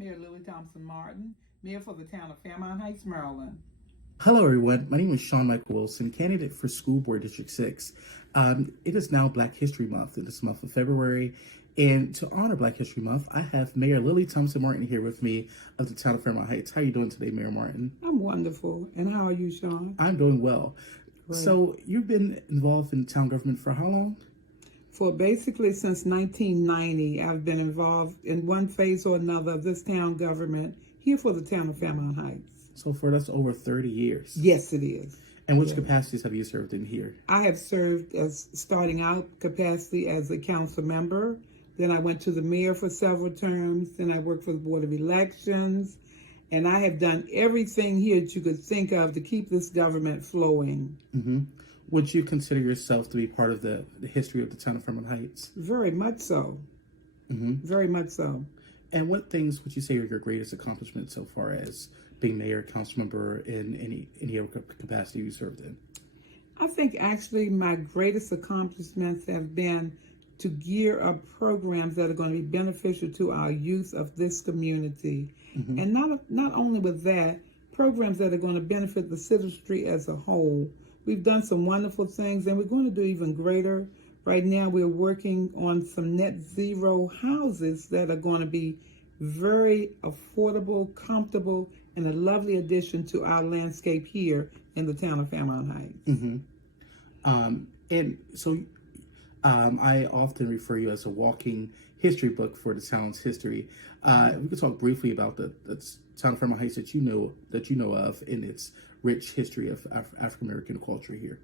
Mayor Lily Thompson-Martin, Mayor for the town of Fairmount Heights, Maryland. Hello, everyone. My name is Sean Michael Wilson, candidate for School Board District 6. It is now Black History Month in this month of February. And to honor Black History Month, I have Mayor Lily Thompson-Martin here with me of the town of Fairmount Heights. How are you doing today, Mayor Martin? I'm wonderful. And how are you, Sean? I'm doing well. Great. So you've been involved in town government for how long? For basically since 1990, I've been involved in one phase or another of this town government here for the town of Fairmount Heights. So for that's over 30 years. Yes, it is. And which capacities have you served in here? I have served as starting out capacity as a council member. Then I went to the mayor for several terms. Then I worked for the Board of Elections. And I have done everything here that you could think of to keep this government flowing. Mm-hmm. Would you consider yourself to be part of the history of the town of Fairmount Heights? Very much so. Mm-hmm. Very much so. And what things would you say are your greatest accomplishments so far as being mayor, council member, in any other capacity you served in? I think actually my greatest accomplishments have been to gear up programs that are going to be beneficial to our youth of this community. Mm-hmm. And not only with that, programs that are going to benefit the citizenry as a whole. We've done some wonderful things, and we're going to do even greater. Right now, we're working on some net zero houses that are going to be very affordable, comfortable, and a lovely addition to our landscape here in the town of Fairmount Heights. Mm-hmm. And so I often refer you as a walking history book for the town's history. We could talk briefly about the town of Fairmount Heights that you know of in its rich history of African American culture here.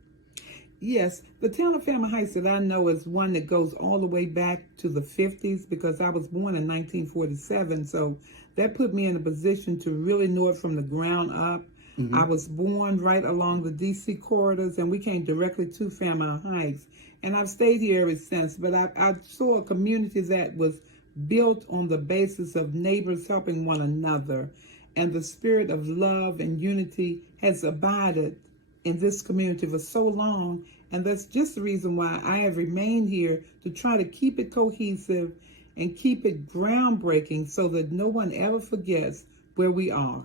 Yes, the town of Fairmount Heights that I know is one that goes all the way back to the 50s because I was born in 1947. So that put me in a position to really know it from the ground up. Mm-hmm. I was born right along the D.C. corridors, and we came directly to Fairmount Heights. And I've stayed here ever since. But I saw a community that was built on the basis of neighbors helping one another. And the spirit of love and unity has abided in this community for so long. And that's just the reason why I have remained here, to try to keep it cohesive and keep it groundbreaking so that no one ever forgets where we are.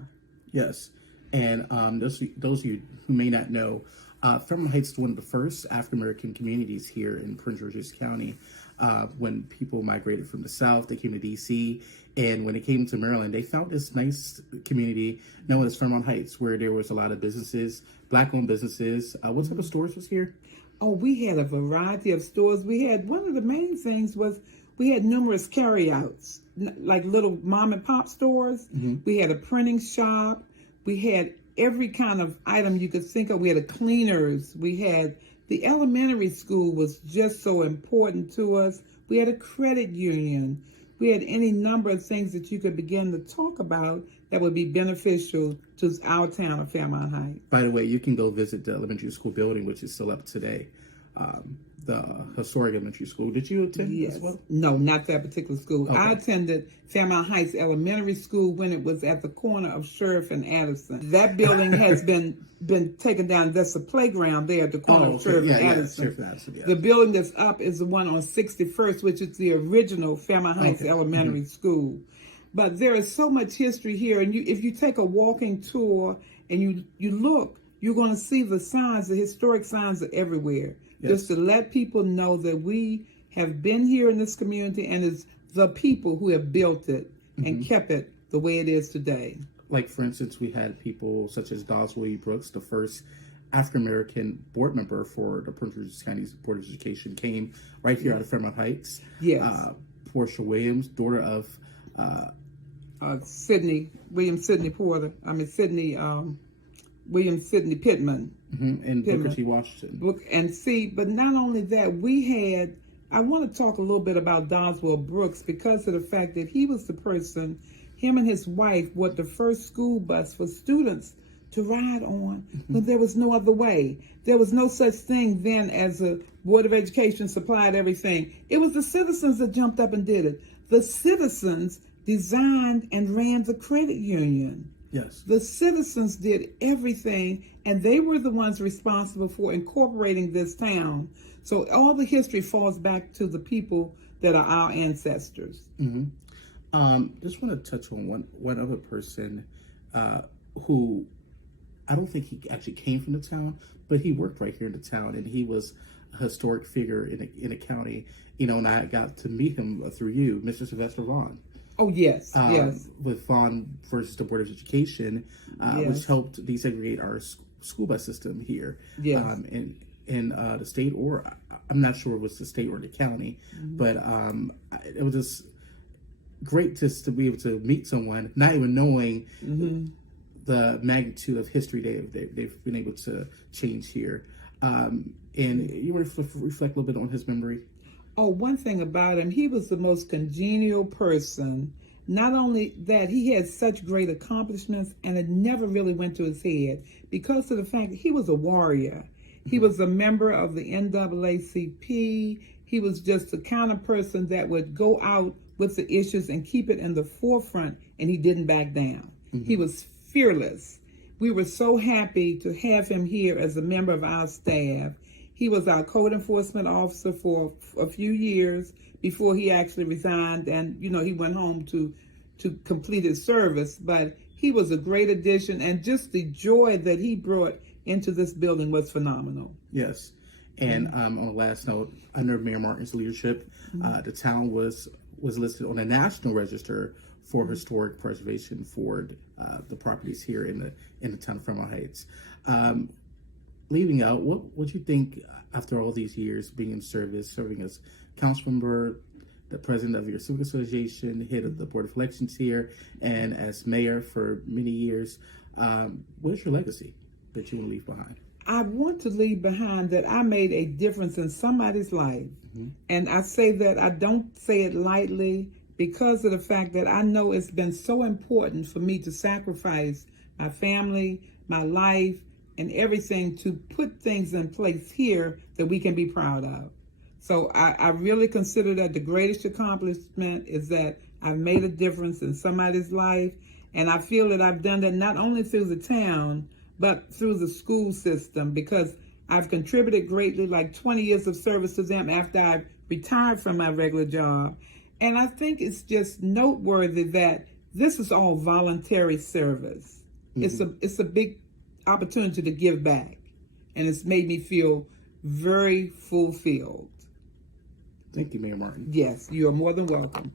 Yes. And those of you who may not know, Fairmount Heights is one of the first African-American communities here in Prince George's County. When people migrated from the South, they came to D.C., and when they came to Maryland, they found this nice community known as Fairmount Heights, where there was a lot of businesses, Black-owned businesses. What type of stores was here? Oh, we had a variety of stores. We had, one of the main things was we had numerous carryouts, like little mom and pop stores. Mm-hmm. We had a printing shop. We had every kind of item you could think of. We had a cleaners. We had the elementary school was just so important to us. We had a credit union. We had any number of things that you could begin to talk about that would be beneficial to our town of Fairmount Heights. By the way, you can go visit the elementary school building, which is still up today. The historic elementary school. Did you attend as well? No, not that particular school. Okay. I attended Fairmount Heights Elementary School when it was at the corner of Sheriff and Addison. That building has been taken down. That's the playground there at the corner of Sheriff and Addison. Sheriff and Addison, yeah. The building that's up is the one on 61st, which is the original Fairmount Heights Elementary School. But there is so much history here, and if you take a walking tour and you look, you're going to see the signs. The historic signs are everywhere. Yes. Just to let people know that we have been here in this community, and it's the people who have built it and kept it the way it is today. Like, for instance, we had people such as Doswell Brooks, the first African-American board member for the Prince George's County Board of Education, came right here out of Fairmount Heights. Yes. Portia Williams, daughter of William Sidney Pittman. Mm-hmm. And Pittman. Booker T. Washington. But not only that, I want to talk a little bit about Doswell Brooks because of the fact that he was the person, him and his wife, bought the first school bus for students to ride on when there was no other way. There was no such thing then as a Board of Education supplied everything. It was the citizens that jumped up and did it. The citizens designed and ran the credit union. Yes. The citizens did everything, and they were the ones responsible for incorporating this town. So all the history falls back to the people that are our ancestors. Mm-hmm. Just want to touch on one other person who I don't think he actually came from the town, but he worked right here in the town, and he was a historic figure in a county. And I got to meet him through you, Mr. Sylvester Vaughn. Oh, yes, yes. With Vaughn versus the Board of Education, which helped desegregate our school bus system here. Yes. In the state, or I'm not sure if it was the state or the county, but it was just great just to be able to meet someone, not even knowing the magnitude of history they've been able to change here. And you want to reflect a little bit on his memory? Oh, one thing about him, he was the most congenial person. Not only that, he had such great accomplishments, and it never really went to his head because of the fact that he was a warrior. He was a member of the NAACP. He was just the kind of person that would go out with the issues and keep it in the forefront, and he didn't back down. He was fearless. We were so happy to have him here as a member of our staff. He was our code enforcement officer for a few years before he actually resigned, and he went home to complete his service. But he was a great addition, and just the joy that he brought into this building was phenomenal. Yes. And on the last note, under Mayor Martin's leadership, the town was listed on the National Register for historic preservation for the properties here in the town of Fairmount Heights. Leaving out, what would you think after all these years being in service, serving as council member, the president of your civic association, head of the board of elections here, and as mayor for many years? What is your legacy that you will leave behind? I want to leave behind that I made a difference in somebody's life. And I say that, I don't say it lightly, because of the fact that I know it's been so important for me to sacrifice my family, my life, and everything to put things in place here that we can be proud of. So I really consider that the greatest accomplishment is that I've made a difference in somebody's life. And I feel that I've done that not only through the town, but through the school system, because I've contributed greatly, like 20 years of service to them after I retired from my regular job. And I think it's just noteworthy that this is all voluntary service. It's a big opportunity to give back, and it's made me feel very fulfilled. Thank you, Mayor Martin. Yes, you are more than welcome.